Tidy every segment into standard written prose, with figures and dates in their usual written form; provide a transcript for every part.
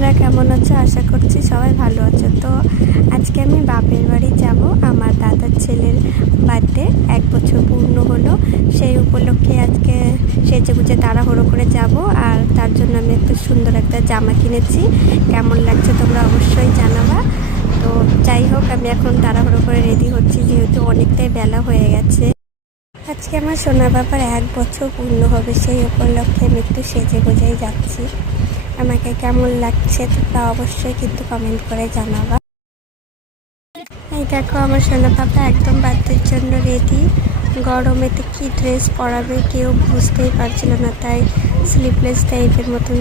বন্ধুরা কেমন আছো? আশা করছি সবাই ভালো আছো। তো আজকে আমি বাপের বাড়ি যাব। আমার দাদার ছেলের বার্থডে 1 বছর পূর্ণ হলো। সেই উপলক্ষে আজকে সেজেগুজে তাড়াহুড়ো করে যাব। আর তার জন্য আমি একটা সুন্দর একটা জামা কিনেছি। কেমন লাগছে তোমরা অবশ্যই জানাবা। তো যাই হোক, আমি এখন তাড়াহুড়ো করে রেডি হচ্ছি, যেহেতু অনেকটাই বেলা হয়ে গেছে। আজকে আমার সোনা বাবার 1 বছর পূর্ণ হবে, সেই উপলক্ষে আমি একটু সেজে গুজেই যাচ্ছি। আমাকে কেমন লাগছে তোমরা অবশ্যই কিন্তু কমেন্ট করে জানাবা। এই দেখো, আমার সোনা বাবা একদম বার্থডের জন্য রেডি। গরমেতে কি ড্রেস পরাবে কেউ বুঝতেই পারছিল না, তাই স্লিভলেস টাইপের মতন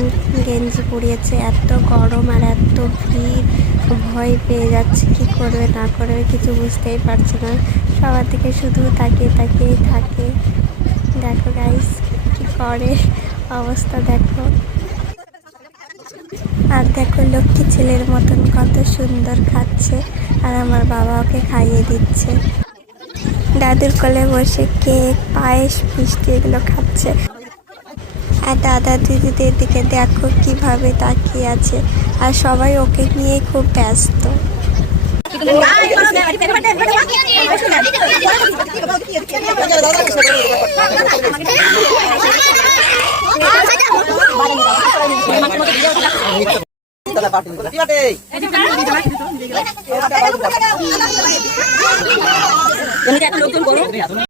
গেঞ্জি পরিয়েছে। এত গরম আর এত ভিড়, ভয় পেয়ে যাচ্ছে কি করবে না করবে কিছু বুঝতেই পারছে না। সবার দিকে শুধু তাকিয়ে তাকিয়েই থাকে। দেখো গাইস কি করে, অবস্থা দেখো। আর দেখো, লক্ষ্মী ছেলের মতন কত সুন্দর খাচ্ছে, আর আমার বাবা ওকে খাইয়ে দিচ্ছে। দাদুর কোলে বসে কেক, পায়েস, মিষ্টি এগুলো খাচ্ছে। আর দাদা দিদিদের দিকে দেখো কিভাবে তাকিয়ে আছে, আর সবাই ওকে নিয়ে খুব ব্যস্ত।